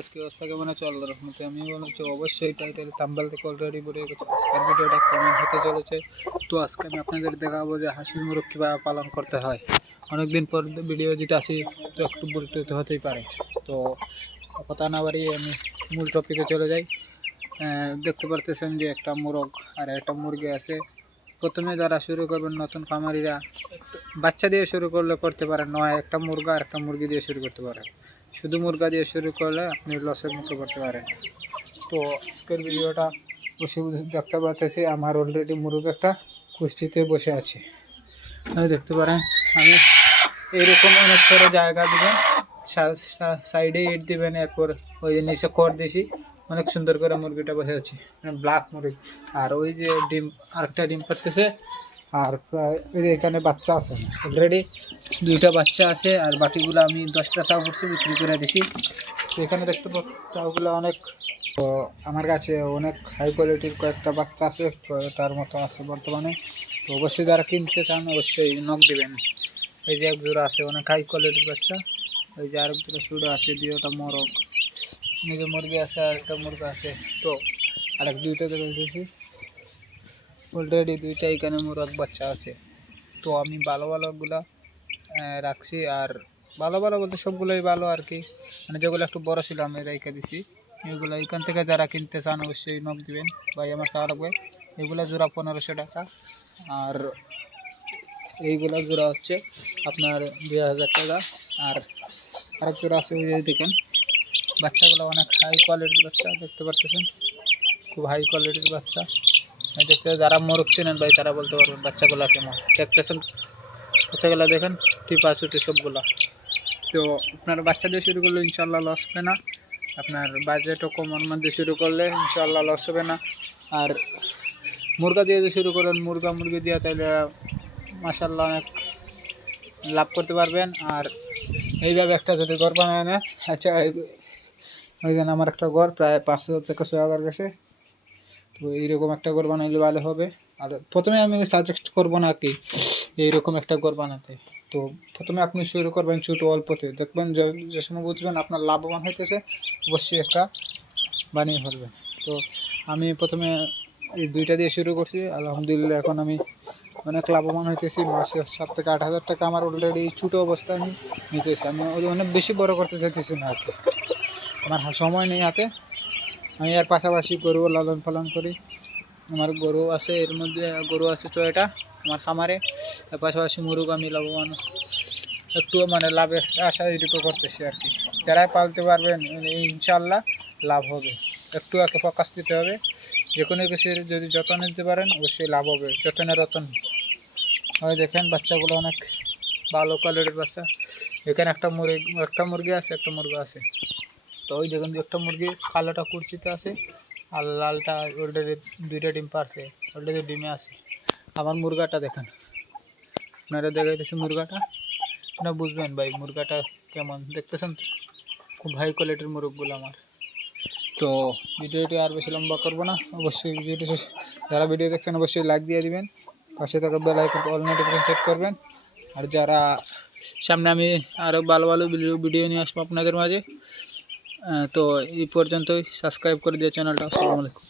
অবস্থা কেমন আছে? আল্লাহ রহমতে আমি বলছি অবশ্যই টাইটেল তাম্বাল থেকে অলরেডি বলে গেছে। আজকের ভিডিওটা কেমন হতে চলেছে। তো আজকে আমি আপনাদের দেখাবো যে হাসির মুরগ কীভাবে পালন করতে হয়। অনেকদিন পর ভিডিও দিতে আসি, তো একটু টুল হতেই পারে। তো কথা না বাড়িয়ে আমি মূল টপিকে চলে যাই। দেখতে পারতেছেন যে একটা মোরগ আর একটা মুরগি আছে। প্রথমে যারা শুরু করবেন নতুন খামারিরা বাচ্চা দিয়ে শুরু করলে করতে পারেন নয়, একটা মুরগা আর একটা মুরগি দিয়ে শুরু করতে পারেন শুধু মুরগা দিয়ে শুরু করলে আপনি লসের মুখে পড়তে পারেন। তো আজকের ভিডিওটা বসে দেখতে পাচ্ছি আমার অলরেডি মুরগ একটা কুস্তিতে বসে আছে। আমি দেখতে পারেন, আমি এইরকম অনেক করে জায়গা দিবেন সাইডে ইট দিবেন, এরপর ওই নিচে কর দিছি, অনেক সুন্দর করে মুরগিটা বসে আছে ব্ল্যাক মুরগি। আর ওই যে ডিম, আরেকটা ডিম পারতেছে আর প্রায় এখানে বাচ্চা আছে অলরেডি দুইটা বাচ্চা আছে আর বাকিগুলো আমি দশটা চাউ করছি, বিক্রি করে দিছি। এখানে দেখতে পাচ্ছি, চাউগুলো অনেক, তো আমার কাছে অনেক হাই কোয়ালিটির কয়েকটা বাচ্চা আছে তার মতো আছে বর্তমানে। তো অবশ্যই যারা কিনতে চান, অবশ্যই নখ দেবেন। এই যে এক জোড়া আছে, অনেক হাই কোয়ালিটির বাচ্চা। ওই যে আরেক জোড়া শুরু আছে, দুইটা মরক এই যে মুরগি আছে আর একটা মুরগা আছে। তো আরেক দুইটা দেখেছি অলরেডি দুইটা এখানে মুরগ বাচ্চা আছে। তো আমি ভালো ভালোগুলা রাখছি আর ভালো ভালো বলতে সবগুলোই ভালো আর কি। মানে যেগুলো একটু বড় ছিল আমি রেখে দিছি। এগুলো এখান থেকে যারা কিনতে চান অবশ্যই নখ দিবেন। ভাই আমার চাওয়া লাগবে। এগুলো জোড়া পনেরোশো টাকা। আর এইগুলো জোড়া হচ্ছে আপনার দুই হাজার টাকা। আর আরেক জোড়া আছে ওই দেখেন। বাচ্চাগুলো অনেক হাই কোয়ালিটির বাচ্চা, দেখতে পারতেছেন? খুব হাই কোয়ালিটির বাচ্চা। দেখতে যারা মোরগ চেনেন ভাই, তারা বলতে পারবেন বাচ্চাগুলো কেমন। দেখতেছেন? বাচ্চাগুলো দেখেন, টিপা চুটি সবগুলো। তো আপনার বাচ্চা দিয়ে শুরু করলে ইনশাল্লাহ লস হবে না। আপনার বাজেটও কমার মধ্যে শুরু করলে ইনশাল্লাহ লস হবে না। আর মুরগা দিয়ে যদি শুরু করেন, মুরগা মুরগি দিয়ে তাহলে মাসাল্লাহ অনেক লাভ করতে পারবেন। আর এইভাবে একটা যদি ঘর বানায় না আচ্ছা ওই জন্য আমার একটা ঘর, প্রায় পাঁচশো থেকে ছয় হাজার গেছে। তো এইরকম একটা ঘর বানাইলে ভালো হবে। আর প্রথমে আমি সাজেস্ট করব না কি, এইরকম একটা ঘর বানাতে। তো প্রথমে আপনি শুরু করবেন ছোটো অল্পতে। দেখবেন যে সময় বুঝবেন আপনার লাভবান হইতেছে, অবশ্যই একটা বানিয়ে ফেলবেন তো আমি প্রথমে এই দুইটা দিয়ে শুরু করছি। আলহামদুলিল্লাহ এখন আমি অনেক লাভবান হইতেছি। মাসে সাত থেকে আট হাজার টাকা আমার অলরেডি ছোটো অবস্থায় আমি নিতেছি। আমি অনেক বেশি বড় করতে চাইতেছি না আর কি। আমার সময় নেই হাতে। আমি আর পাশাপাশি গরু লালন পালন করি। আমার গরু আছে, এর মধ্যে গরু আছে ছয়টা আমার খামারে। পাশাপাশি মুরগ আমি লাভবান। একটু মানে লাভের আশা এটুকু করতেছি আর কি। যারাই পালতে পারবেন ইনশাল্লাহ লাভ হবে। একটু একে ফোকাস দিতে হবে, যে কোনো কিছুর যদি যত্ন নিতে পারেন, অবশ্যই লাভ হবে। যত্নের রতন। ওই দেখেন, বাচ্চাগুলো অনেক ভালো কোয়ালিটির বাচ্চা। এখানে একটা মুরগি একটা মুরগি আছে, একটা মুরগা আছে। তো ওই দেখুন, একটা মুরগি কালোটা কুর্চিতে আছে আর লালটা অলরেডি দুইটা ডিম পারছে অলরেডি ডিমে আছে। আমার মুরগাটা দেখেন, আপনারা দেখাইতেছি মুরগাটা? আপনারা বুঝবেন ভাই, মুরগাটা কেমন? দেখতেছেন খুব হাই কোয়ালিটির মুরগগুলো আমার। তো ভিডিওটি আর বেশি লম্বা করব না, অবশ্যই ভিডিওটি যারা ভিডিও দেখছেন অবশ্যই লাইক দিয়ে দিবেন, পাশে থাকা bell icon all notification set করবেন। আর যারা সামনে আমি আরও ভালো ভালো ভিডিও নিয়ে আসব আপনাদের মাঝে তো এই পর্যন্তই। সাবস্ক্রাইব করে দিয়ে চ্যানেলটা আসসালামু আলাইকুম।